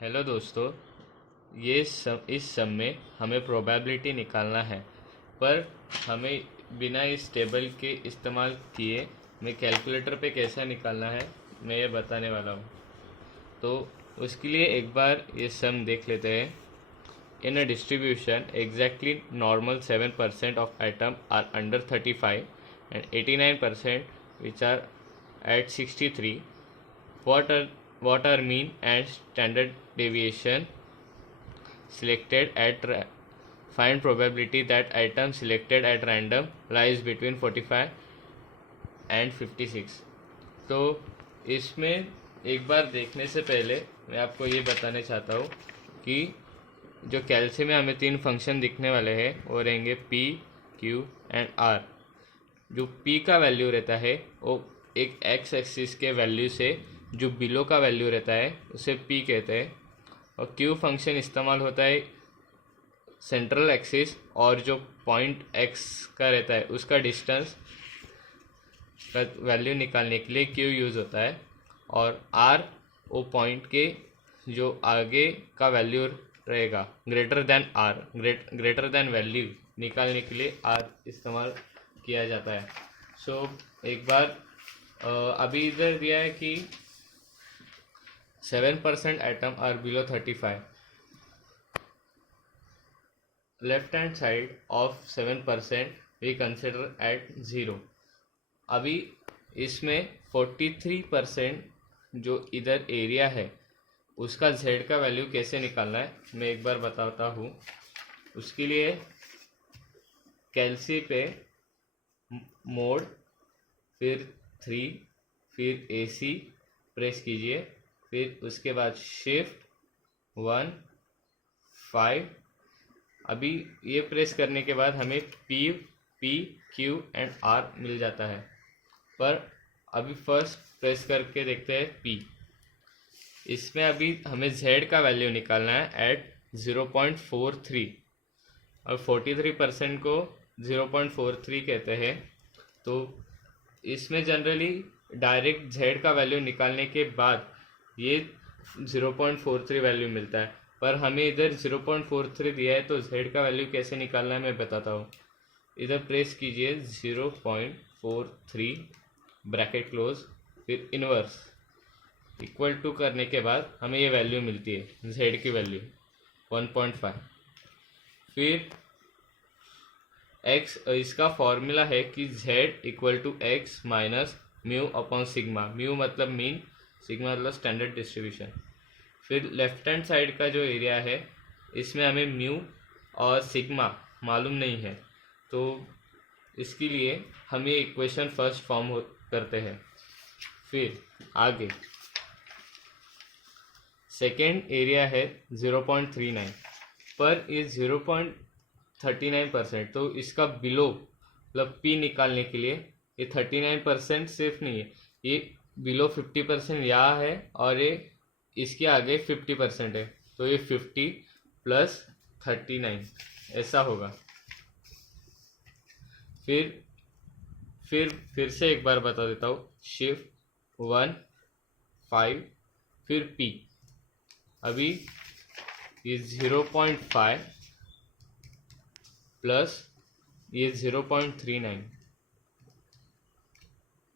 Hello दोस्तों। इस सम में हमें प्रोबेबिलिटी निकालना है, पर हमें बिना इस टेबल के इस्तेमाल किए हमें कैलकुलेटर पे कैसा निकालना है मैं ये बताने वाला हूँ। तो उसके लिए एक बार ये सम देख लेते हैं। In a distribution exactly normal 7% of item are under 35 and 89% which are at 63. What are what are mean and standard deviation selected at find probability that item selected at random lies between 45 and 56. तो इसमें एक बार देखने से पहले मैं आपको ये बताना चाहता हूँ कि जो कैल्सी में हमें तीन फंक्शन दिखने वाले हैं वो रहेंगे पी, क्यू एंड आर। जो पी का वैल्यू रहता है वो एक एक्स एक्सिस के वैल्यू से जो बिलो का वैल्यू रहता है उसे पी कहते हैं, और क्यू फंक्शन इस्तेमाल होता है सेंट्रल एक्सिस और जो पॉइंट एक्स का रहता है उसका डिस्टेंस का वैल्यू निकालने के लिए क्यू यूज़ होता है, और आर वो पॉइंट के जो आगे का वैल्यू रहेगा greater than R, greater than value निकालने के लिए आर इस्तेमाल किया जाता है। सो एक बार अभी इधर दिया है कि 7% atom are below 35. Left hand side of 7% we consider at 0. अभी इसमें 43% जो इधर एरिया है उसका z का वैल्यू कैसे निकालना है मैं एक बार बताता हूँ। उसके लिए कैल्सी पे मोड फिर 3 फिर AC प्रेस कीजिए, फिर उसके बाद शिफ्ट 1 5। अभी ये प्रेस करने के बाद हमें P P Q and R मिल जाता है, पर अभी फर्स्ट प्रेस करके देखते हैं पी। इसमें अभी हमें z का वैल्यू निकालना है एट 0.43, और 43% को 0.43 कहते हैं। तो इसमें जनरली डायरेक्ट z का वैल्यू निकालने के बाद ये 0.43 वैल्यू मिलता है, पर हमें इधर 0.43 दिया है तो z का वैल्यू कैसे निकालना है मैं बताता हूँ। इधर प्रेस कीजिए 0.43 ब्रैकेट क्लोज, फिर इनवर्स इक्वल टू करने के बाद हमें ये वैल्यू मिलती है z की वैल्यू 1.5। फिर x, इसका फॉर्मूला है कि z equal to X minus mu upon sigma. Mu मतलब मीन, सिग्मा मतलब स्टैंडर्ड डिस्ट्रीब्यूशन। फिर लेफ्ट हैंड साइड का जो एरिया है इसमें हमें म्यू और सिग्मा मालूम नहीं है, तो इसके लिए हम ये इक्वेशन फर्स्ट फॉर्म करते हैं। फिर आगे सेकेंड एरिया है 0.39, पर ये 0.39%, तो इसका बिलो मतलब पी निकालने के लिए ये 39% सिर्फ नहीं है, ये बिलो 50% यहाँ है और ये इसके आगे 50% है, तो ये 50 प्लस 39 ऐसा होगा। फिर से एक बार बता देता हूँ। शिफ्ट 1 5 फिर पी। अभी ये 0.5 प्लस ये 0.39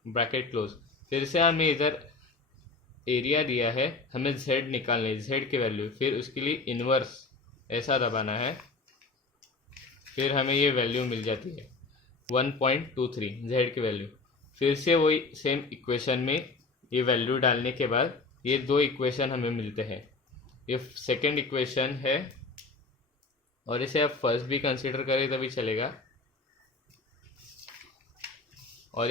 ब्रैकेट क्लोज। फिर से हमें इधर एरिया दिया है, हमें z निकालना है, z की वैल्यू, फिर उसके लिए इन्वर्स ऐसा दबाना है, फिर हमें ये वैल्यू मिल जाती है 1.23 z की वैल्यू। फिर से वही सेम इक्वेशन में ये वैल्यू डालने के बाद ये दो इक्वेशन हमें मिलते हैं। ये सेकेंड इक्वेशन है, और इसे आप फर्स्ट भी कंसीडर करें तभी चलेगा। और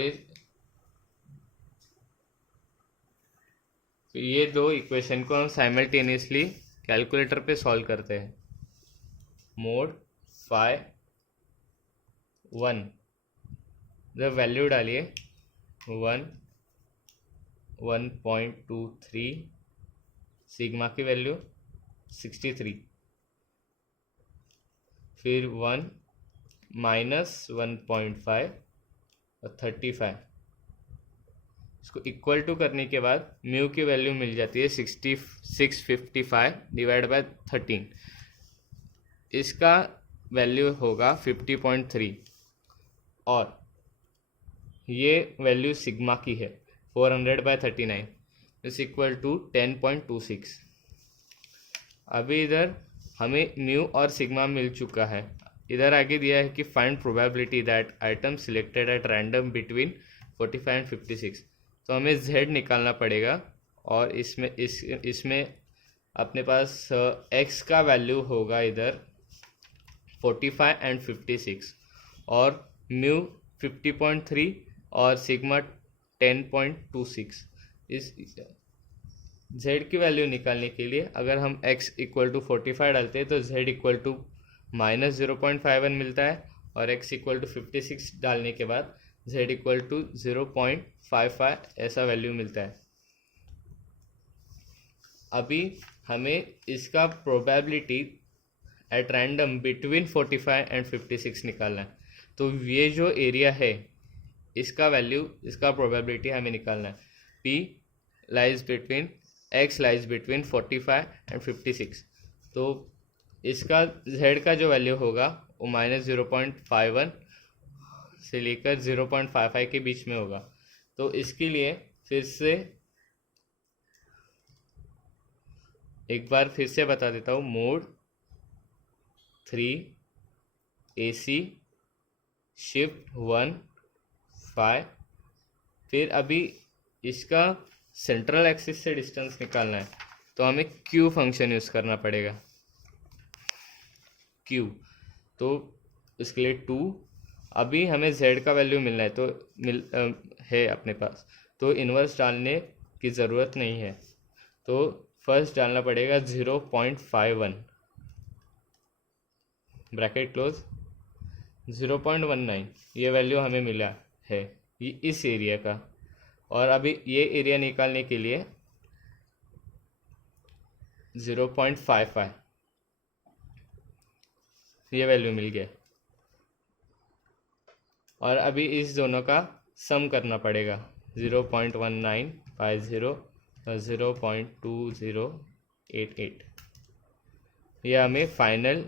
ये दो इक्वेशन को हम साइमल्टेनियसली कैलकुलेटर पे सॉल्व करते हैं। मोड फाई 1 जब वैल्यू डालिए 1.23, सिग्मा की वैल्यू 63, फिर 1 माइनस 1.5 और 35। उसको इक्वल टू करने के बाद म्यू की वैल्यू मिल जाती है 655 डिवाइड बाय 13। इसका वैल्यू होगा 50.3 और ये वैल्यू सिग्मा की है 400/39 इज इक्वल टू 10.26। अभी इधर हमें म्यू और सिग्मा मिल चुका है। इधर आगे दिया है कि find probability that item selected at random between 45 and 56। तो हमें z निकालना पड़ेगा और इसमें अपने पास x का वैल्यू होगा इधर 45 एंड 56 और म्यू 50.3 और सिग्मा 10.26। इस z की वैल्यू निकालने के लिए अगर हम x इक्वल टू 45 डालते हैं तो z इक्वल टू -0.51 मिलता है और x इक्वल टू 56 डालने के बाद z इक्वल टू 0.55 ऐसा वैल्यू मिलता है। अभी हमें इसका probability at random between 45 and 56 निकालना है। तो ये जो एरिया है इसका वैल्यू, इसका प्रोबेबिलिटी हमें निकालना है। p lies between x lies between 45 and 56। तो इसका z का जो वैल्यू होगा वो -0.51 से लेकर 0.55 के बीच में होगा। तो इसके लिए फिर से एक बार फिर से बता देता हूँ। Mode 3 AC shift 1 5। फिर अभी इसका सेंट्रल एक्सिस से डिस्टेंस निकालना है तो हमें q फंक्शन यूज़ करना पड़ेगा। q तो इसके लिए 2। अभी हमें z का वैल्यू मिलना है तो है अपने पास, तो इन्वर्स डालने की ज़रूरत नहीं है। तो फर्स्ट डालना पड़ेगा 0.51 ब्रैकेट क्लोज 0.19। ये वैल्यू हमें मिला है ये इस एरिया का। और अभी ये एरिया निकालने के लिए 0.55 ये वैल्यू मिल गया। और अभी इस दोनों का सम करना पड़ेगा 0.1950 और 0.2088। यह हमें फाइनल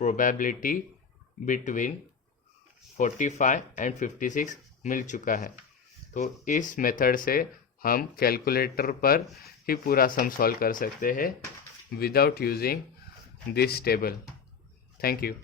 प्रोबेबिलिटी बिटवीन 45 एंड 56 मिल चुका है। तो इस मेथड से हम कैलकुलेटर पर ही पूरा सम सॉल्व कर सकते हैं without using this table. Thank you.